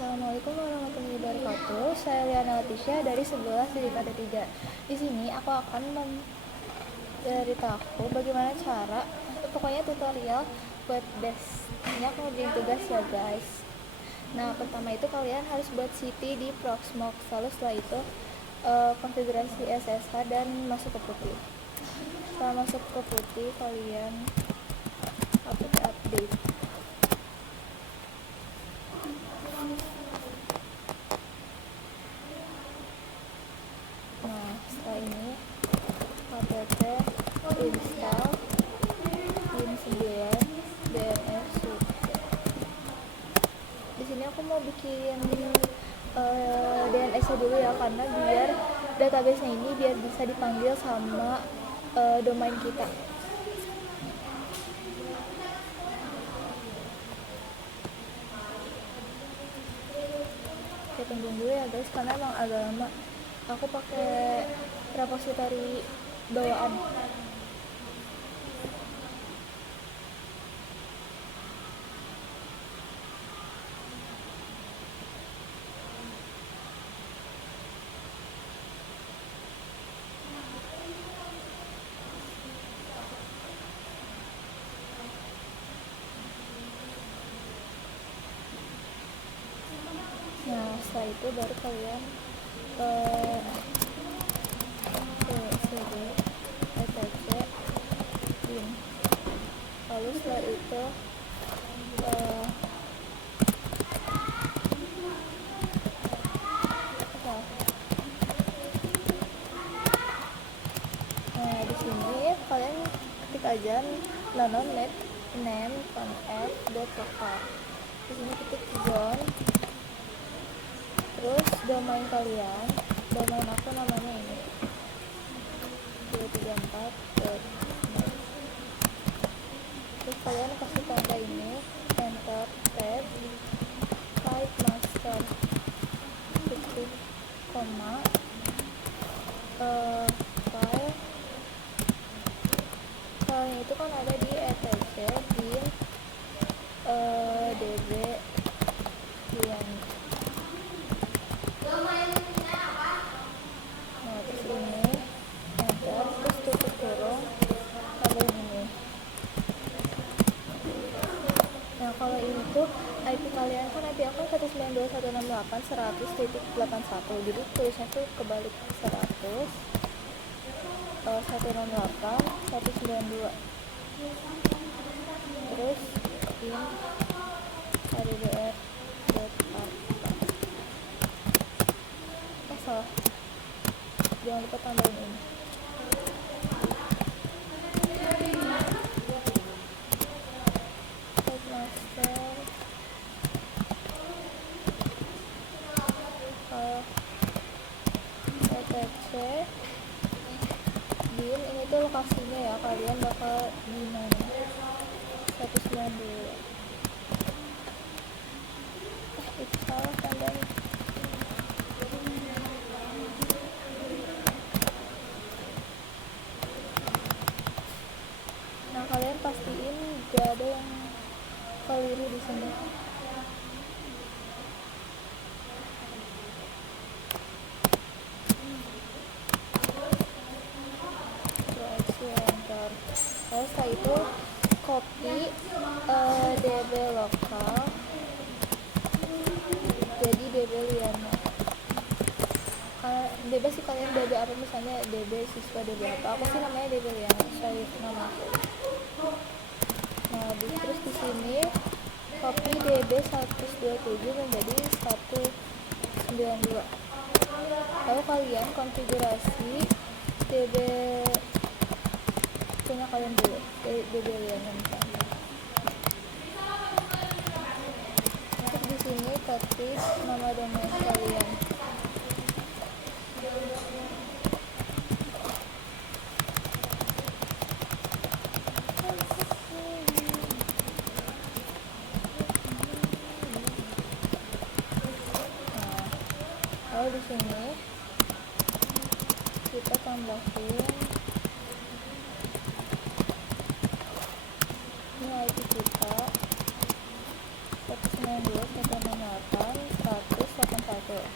Assalamualaikum warahmatullahi wabarakatuh. Saya Liana Latisha dari 11 DKT 3. Di sini aku akan memberitahu bagaimana cara, pokoknya tutorial buat base. Ini aku ngerjain tugas ya guys. Nah, pertama itu kalian harus buat CT di Proxmox. Lalu setelah itu konfigurasi SSH dan masuk ke putih. Setelah masuk ke putih, kalian update. Nah, setelah ini apt install win9 dns subset. Di sini aku mau bikin DNS nya dulu ya, karena biar database-nya ini biar bisa dipanggil sama domain kita. Oke, tunggu dulu ya guys, karena emang agak lama. Aku pakai repository bawaan. Nah, setelah itu baru kalian cd etc win. Lalu setelah itu nah, di sini kalian ketik aja nanonet name conf.local. Di sini ketik zone, terus domain kalian, domain aku namanya ini 234.net. Terus kalian kasih tanda ini, enter, tab, type master, titik, koma, file. Filenya itu kan ada di etc bin db bin. Nah, terus ini enter, terus tutup kurung, tambahin ini. Nah, kalau ini tuh IP kalian kan IP aku 192.168.100.81, jadi tulisnya tuh kebalik 100 168 192. Terus in salah, jangan lupa tambahin ini. Master etc bin, ini tuh lokasinya ya, kalian bakal di mana, 192. Itu salah tandanya. Nah, kalian pastiin gak ada yang keliru di sini. Enter. Lalu setelah itu copy db lokal jadi db Liana. Bebas sih kalian db apa, misalnya db siswa, db apa, aku sih namanya db Liana, saya nama aku. Nah, terus di sini copy db 127 menjadi 192. Lalu kalian konfigurasi db punya kalian dulu, db Liana misalnya. Terus di sini ketik nama domain kalian. Lalu di sini kita tambahin ini IP kita 192.168.100.81. tuh.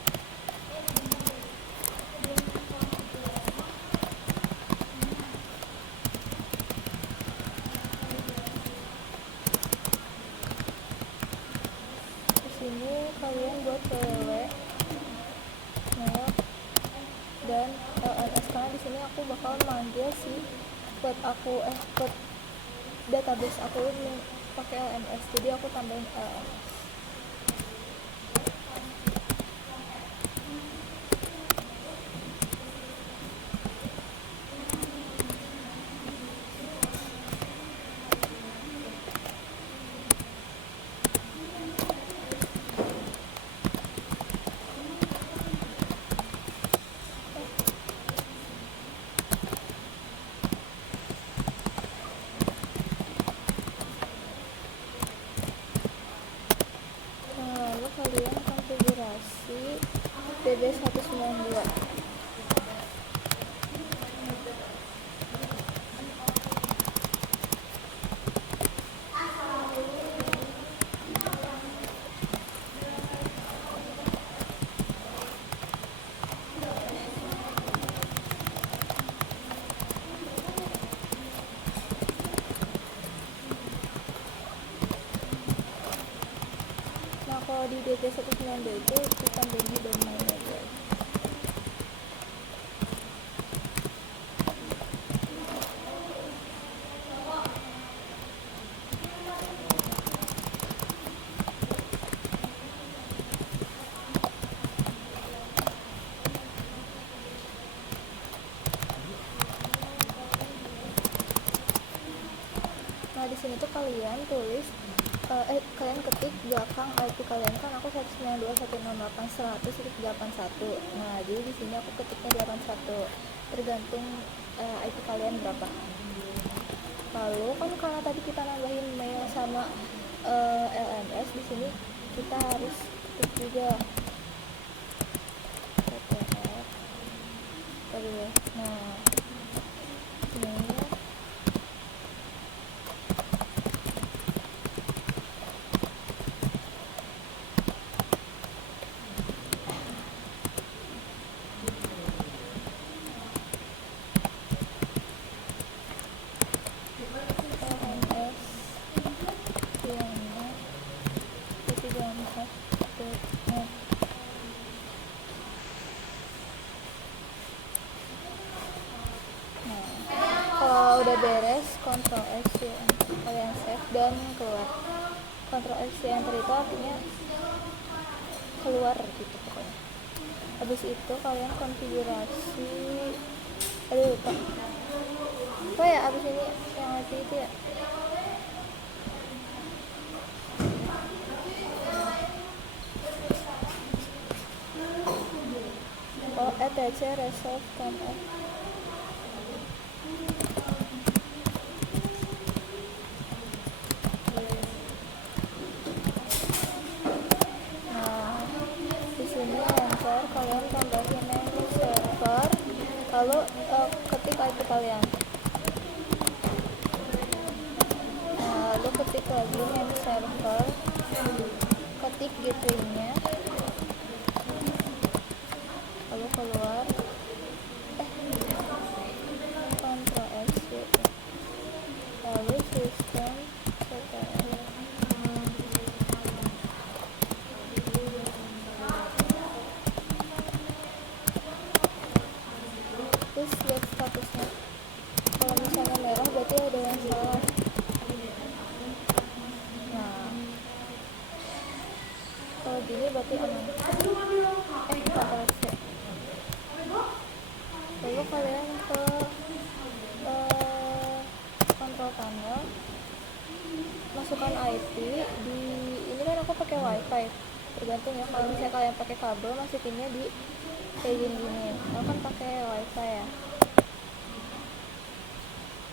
Di sini kalian buat www mail dan LNS, karena di sini aku bakal manggil si buat database aku ini pakai LNS, jadi aku tambahin LNS. Lalu kalian konfigurasi DB192. Nah, kalau di DB192 itu ditambahin di domainnya guys. Nah, di sini tuh kalian tulis kalian ketik belakang IP kalian, kan aku 192.168.100.81. Nah, jadi di sini aku ketiknya 81, tergantung IP kalian berapa. Lalu kan karena tadi kita nambahin mail sama LNS, di sini kita harus ketik juga PTF. Nah, ini udah beres, Ctrl X ya, kalian save dan keluar. Ctrl X enter itu artinya keluar gitu pokoknya. Habis itu kalian konfigurasi, lupa apa ya abis ini yang IP itu ya, etc resolve command. Kalian tambahin name server, lalu ketik IP kalian. Lalu ketik lagi name server, ketik gateway-nya, lalu keluar. Ctrl X gitu. Lalu system ctl. Terus lihat statusnya, kalau misalnya merah berarti ada yang salah. Nah, kalau gini berarti aman. Ctrl C. Lalu kalian ke kontrol panel, masukkan IP di ini, kan aku pakai wifi, tergantung ya. Kalau misalnya kalian pakai kabel, masukinnya di kayak gini. Aku kan pakai wifi ya,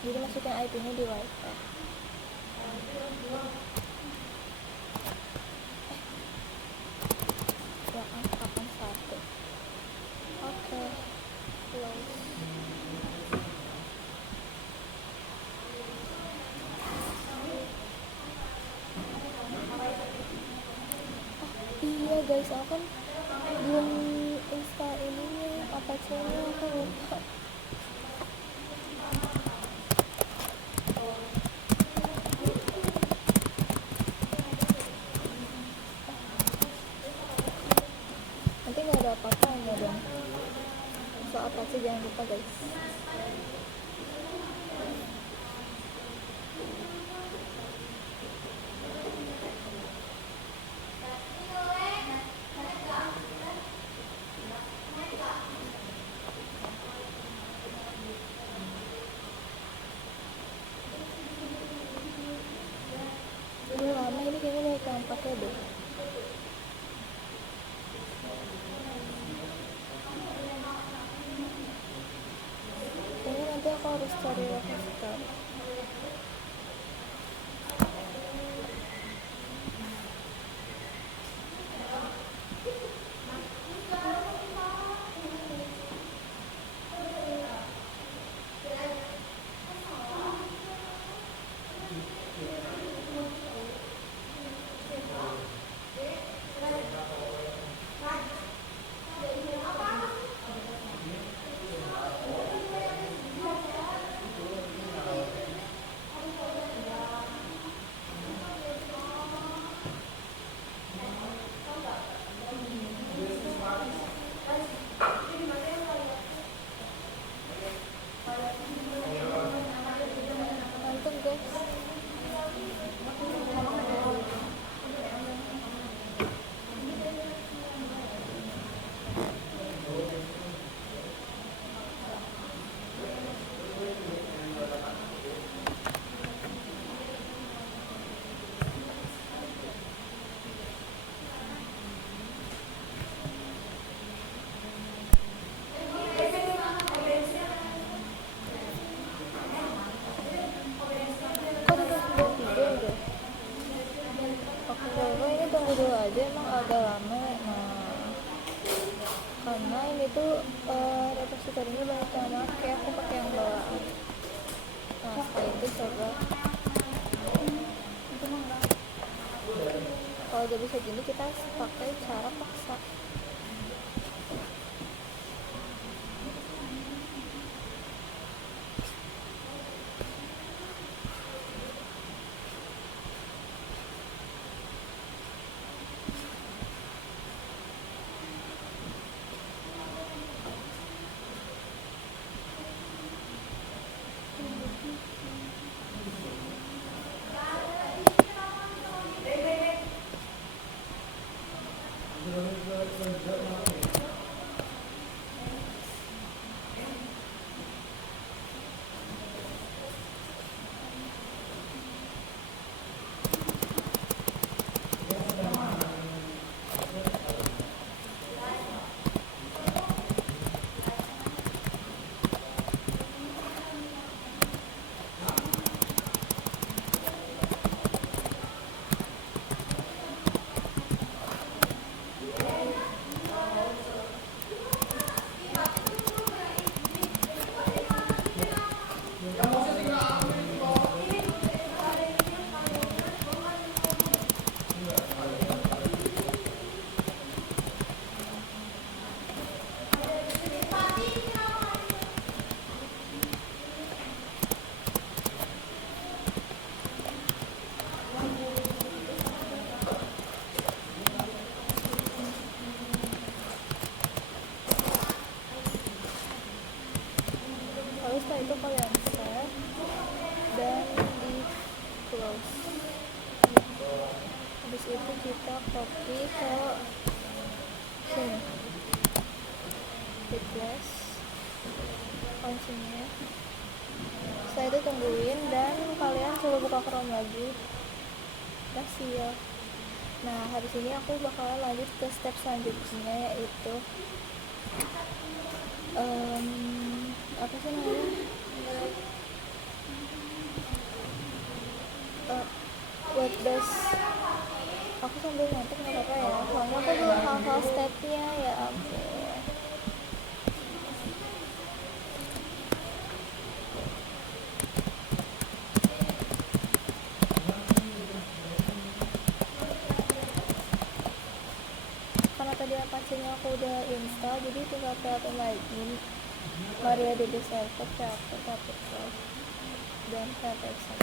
jadi masukin IP nya di wifi. Ya kan, kapan satu. Oke, close. Iya guys, aku kan belum install ininya apa channel aku lupa. Nanti nggak ada apa-apanya dong. Soal apa sih jangan lupa guys. Udah lama ini kayaknya banyak yang pakai deh. Kayaknya nanti aku harus cari register. Mantap guys. Kok udah 93 deh. Oke, kalau ini tunggu dulu aja, emang agak lama. Nah, karena ini tuh repositorinya banyak yang pakai, aku pakai yang bawaan. Nah, setelah itu coba. Kalau udah bisa gini kita pakai cara paksa. Lalu setelah itu kalian save dan di close. Habis itu kita copy ke sini, replace kuncinya. Setelah itu tungguin dan kalian coba buka Chrome lagi. Kasih ya. Nah, habis ini aku bakalan lanjut ke step selanjutnya, yaitu apa sih namanya, WordPress. Aku sambil nyantuk nggak apa-apa ya, soalnya aku belum hafal stepnya, ya ampun. Karena tadi di aplikasinya aku udah install, jadi tinggal PLT lagi Maria DB Server, PHP, PHP Cloud, dan PHP Exam.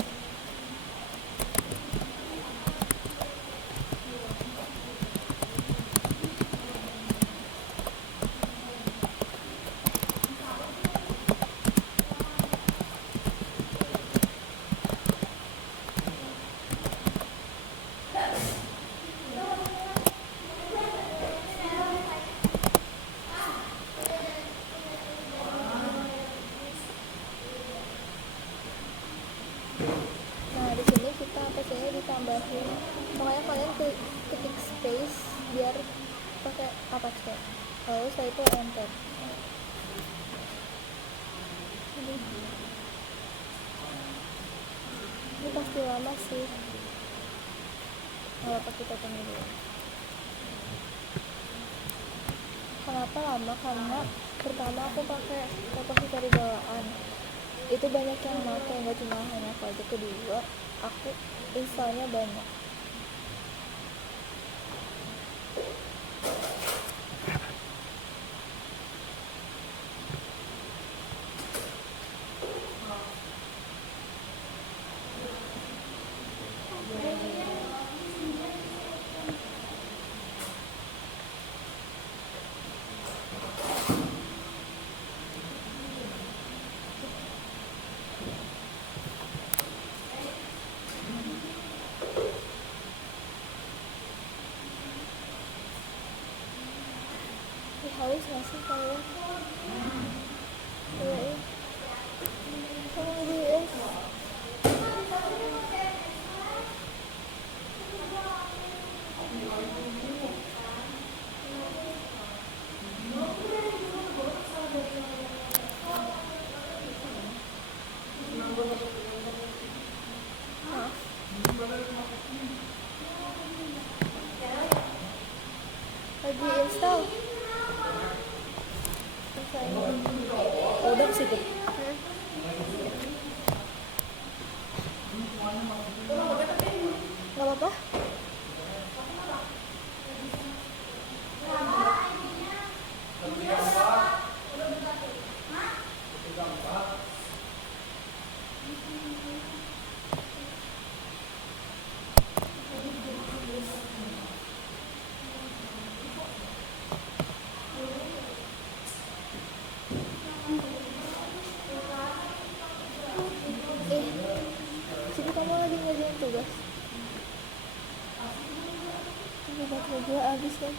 Nah, di sini kita aplikasinya ditambahin, makanya kalian ketik space biar pakai Apache, lalu setelah itu enter. Ini pasti lama sih, nggak apa kita tunggu dulu. Kenapa lama? Karena pertama aku pakai repository bawaan, itu banyak yang pakai, nggak cuma hanya aku aja. Kedua, aku installnya banyak. Haus nggak sih kalian? Iya, tolong gue. Lagi install. Udah ke situ. Nggak apa-apa. Jadi kamu lagi ngerjain tugas? Tapi baterai gue habis kan.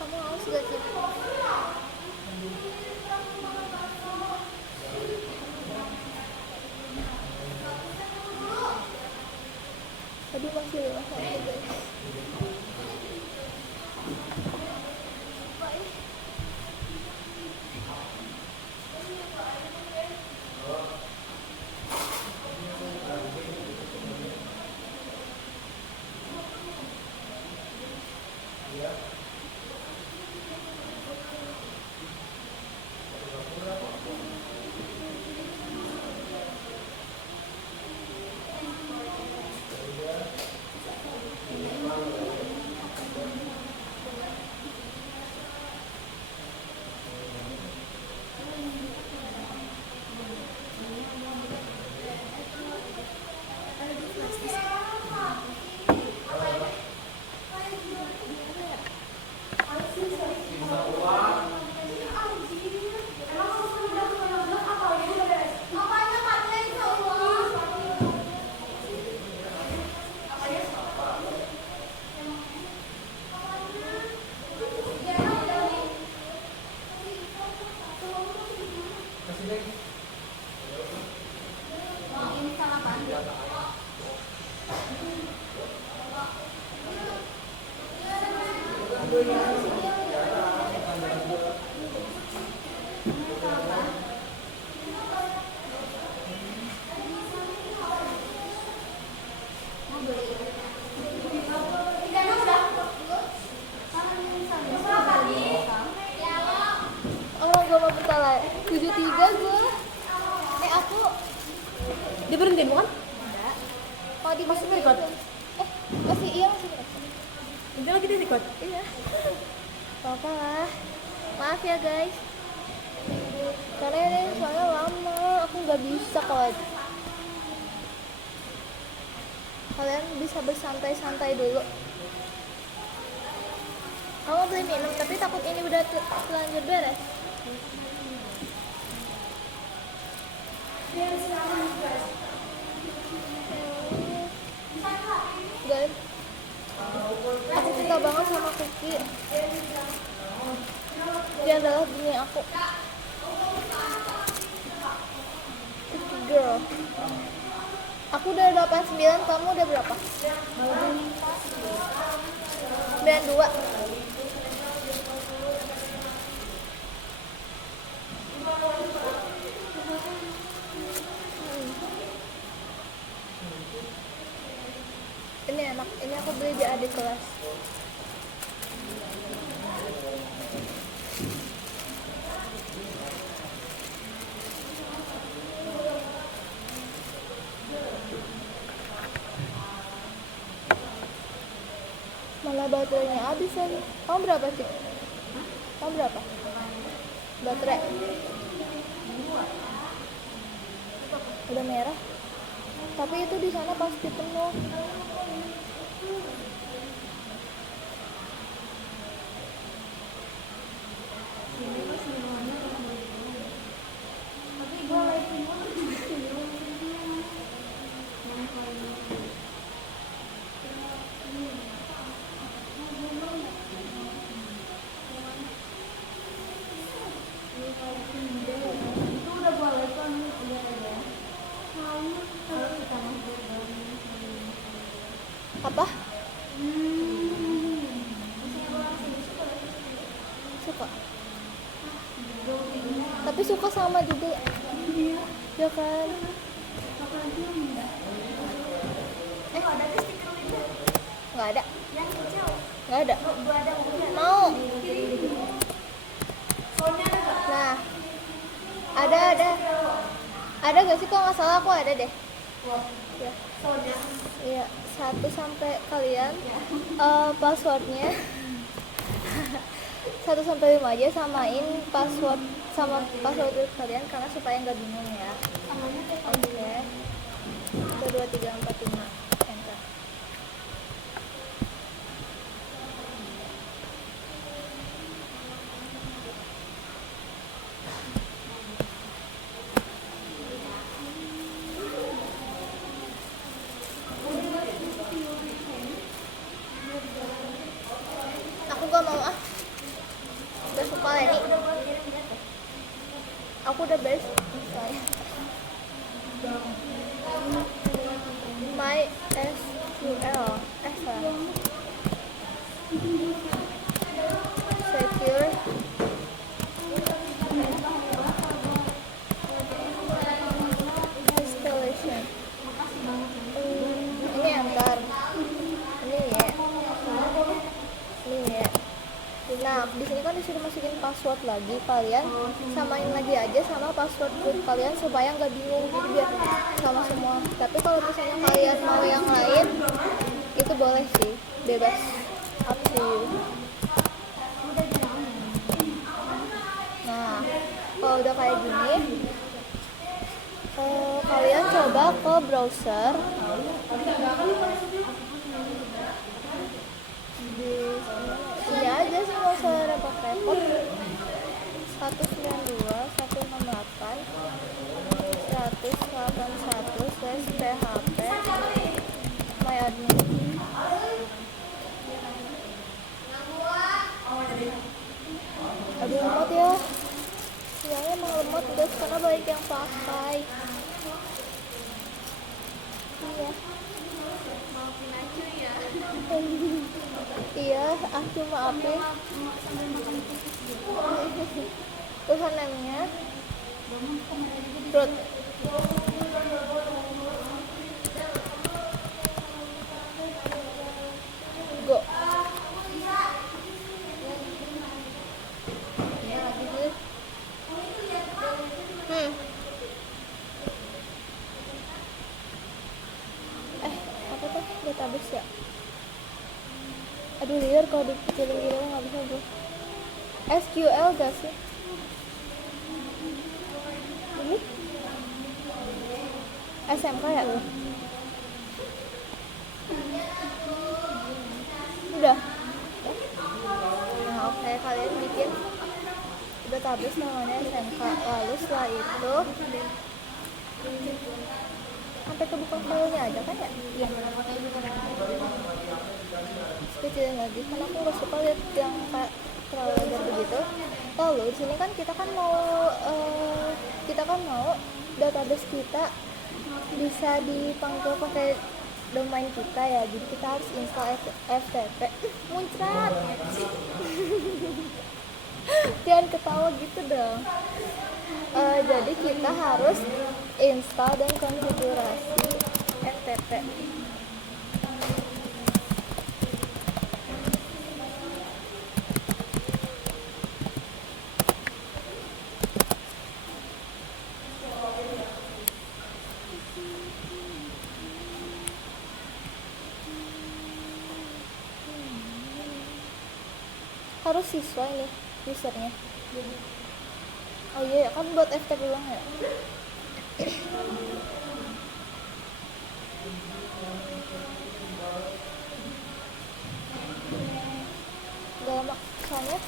Kamu haus gak sih? Aduh, masih 5 menit guys. Oh, gue mau bentar lah. 73 gue. Aku Dia berhentiin bukan? oh di Masih record? masih iya masih record. Dia lagi di record. Iya. Apa lah. Maaf ya guys. Karena ini soalnya lama, aku nggak bisa kok. Kalian bisa bersantai-santai dulu. Kamu beli minum, tapi takut ini udah terlanjur beres. Guys, aku suka banget sama Cookie. Dia adalah dunia aku. Cookie girl. Aku udah 89, kamu udah berapa? 92. Ini enak, ini aku beli di adik kelas. Malah baterainya habis lagi. Kamu berapa sih? Kamu berapa? Baterai? Udah merah. Tapi itu di sana pasti penuh. Apa? Suka. Tapi suka sama juga. Ya kan? Nggak ada. Nggak ada. Mau. Nah, ada. Ada gak sih? Kalau nggak salah aku ada deh. Ya. Iya, 1 sampai kalian passwordnya 1 sampai 5 aja, samain password sama password kalian karena supaya nggak bingung ya. Oke. 1, 2, 3, 4, 5. Enter. Aku gak mau udah suka Leni. Aku udah beres misalnya. My SQL secure installation. Ini antar. Ini ya. Nah, di sini kan disuruh masukin password lagi, kalian samain lagi aja sama password root kalian supaya nggak bingung, jadi biar sama semua. Tapi kalau misalnya kalian mau yang lain, itu boleh sih, bebas, up to you. Nah, kalau udah kayak gini, kalian coba ke browser. Di sini aja sih, nggak usah repot-repot. 192.168.181/php my admin. Aduh, lemot ya. Siangnya emang lemot guys, karena banyak yang pakai. Iya. Iya, aku maafin. Tuhan namanya Ruth. Go. Hmm. Apa tuh database ya? Aduh liar kalau dikecilin gitu nggak bisa gue. SQL gak sih? Ini SMK ya? Udah. Nah oke, kalian bikin database namanya SMK. Lalu setelah itu sampai kebuka filenya aja kan ya? Iya. Kecilin lagi karena aku nggak suka lihat yang kayak terlalu lebar begitu. Lalu di sini kan kita kan mau database kita bisa dipanggil pakai domain kita ya, jadi kita harus install FTP. Muncrat. Jangan ketawa gitu dong. Jadi kita harus install dan konfigurasi FTP. Harus siswa ini usernya. Oh iya kan buat FTP doang ya. Gak lama soalnya.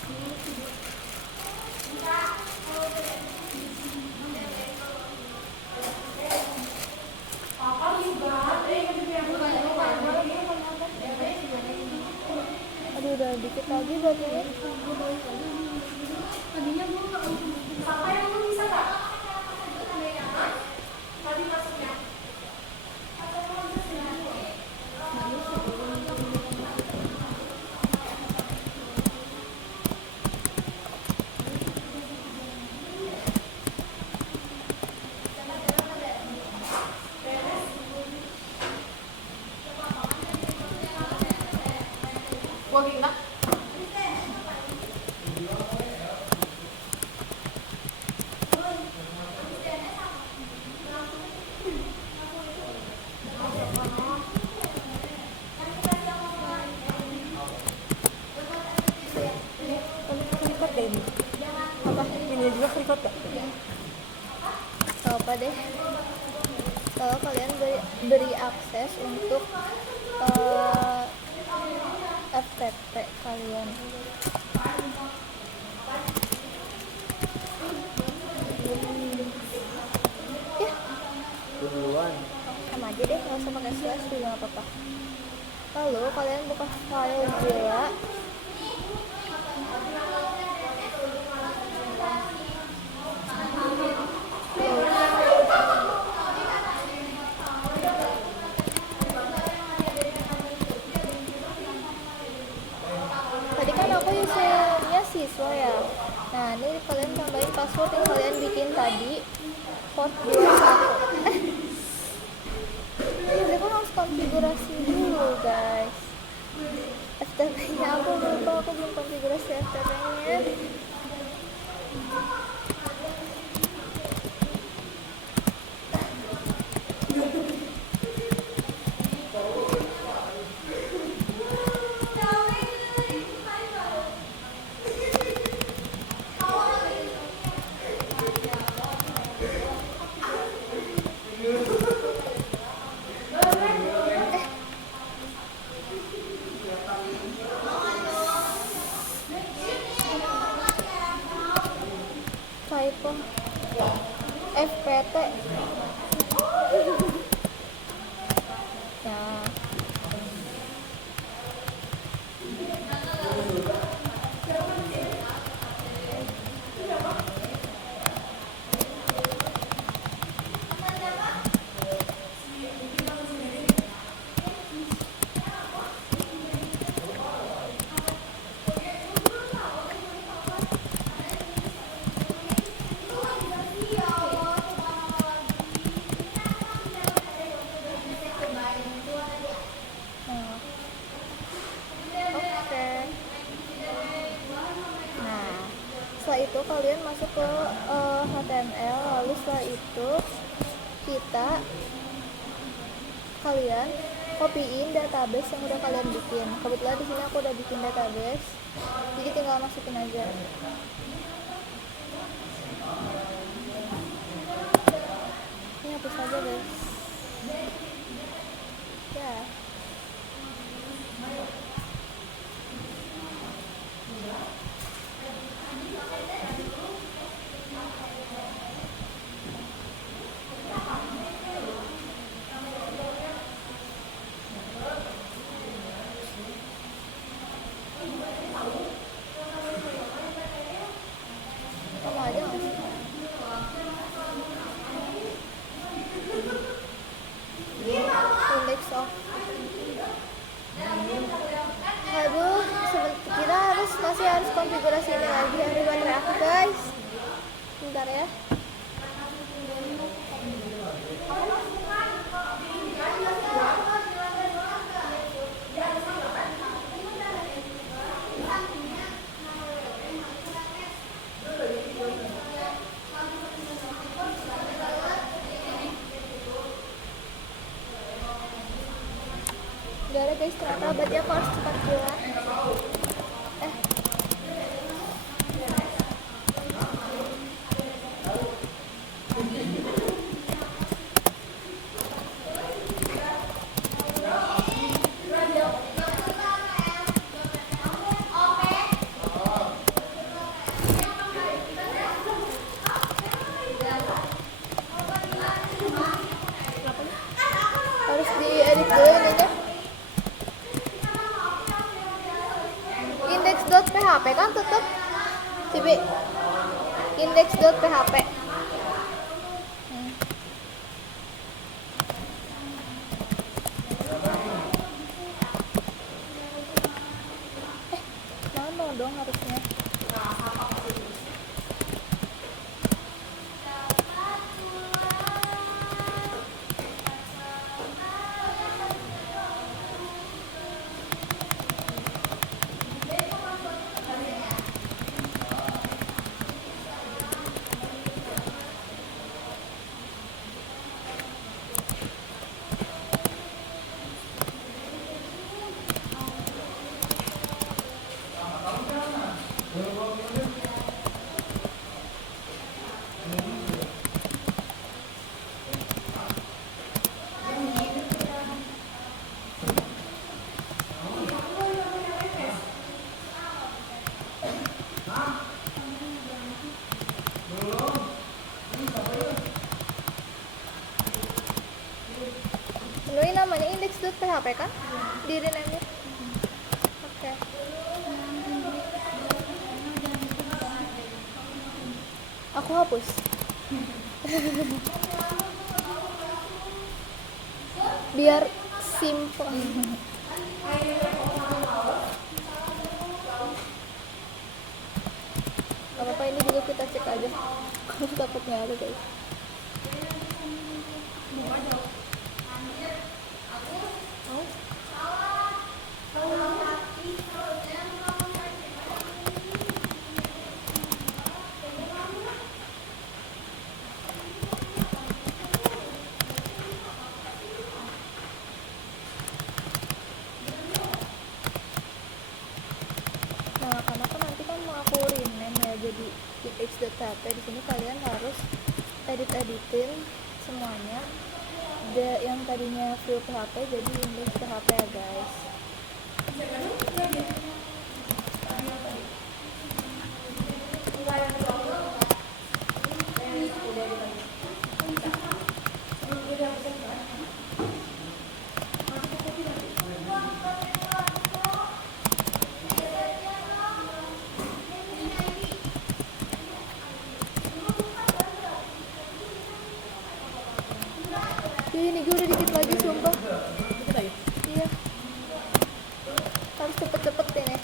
Aduh udah dikit lagi baterainya. Apa? Ini juga record gak? Apa deh? Kalau kalian beri akses untuk FTP kalian. Ya, duluan. sama aja deh, nggak usah pakai slash juga nggak apa-apa. Lalu kalian buka file Zilla. Tadi kan aku usernya siswa ya. Nah ini kalian tambahin password yang kalian bikin tadi, port 21. Ini kan harus konfigurasi dulu guys. FTP nya aku lupa, aku belum konfigurasi FTP nya. Typo FPT ya. kalian masuk ke HTML, lalu setelah itu kalian copyin database yang udah kalian bikin. Kebetulan di sini aku udah bikin database, jadi tinggal masukin aja. Ini hapus aja guys. Ya. Kamu aja nggak sih? Index of. Aduh, kita masih harus konfigurasi ini lagi. Ada baterai aku guys. Bentar ya. Gak ada guys, ternyata berarti aku harus cepat pulang. Harus diedit dulu ininya. Index.php kan tetap Cibi. Index.php. Mana dong harusnya? Ini namanya index.php kan? Di rename-nya. Oke. Aku hapus. Biar simple. Gak apa-apa, ini juga kita cek aja. Kalau takutnya ada guys. Nah, karena kan nanti kan mau aku rename ya jadi index.php. Di sini kalian harus editin semuanya. Yang tadinya full PHP jadi index.php ya guys. Ini gue udah dikit lagi sumpah. Iya. Harus cepet-cepet ini.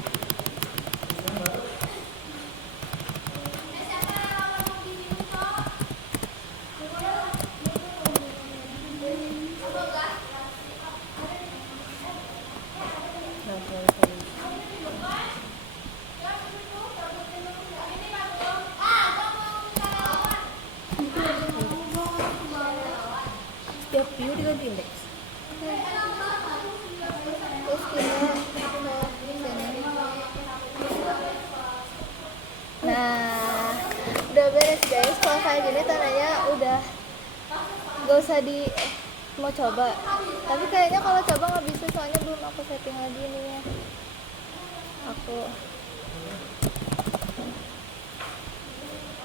Terus kita ke sini. Nah, udah beres guys. Kalau kayak gini tandanya udah gak usah mau coba. Tapi kayaknya kalau coba nggak bisa soalnya belum aku setting lagi ininya. Aku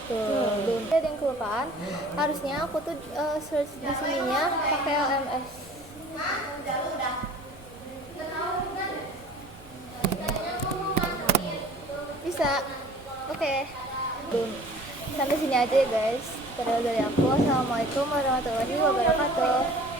tuh belum ada yang kelupaan. Harusnya aku tuh search di sininya pakai LMS. Bisa. Oke. Belum. Sampai sini aja ya guys. Tutorial dari aku. Assalamualaikum warahmatullahi wabarakatuh.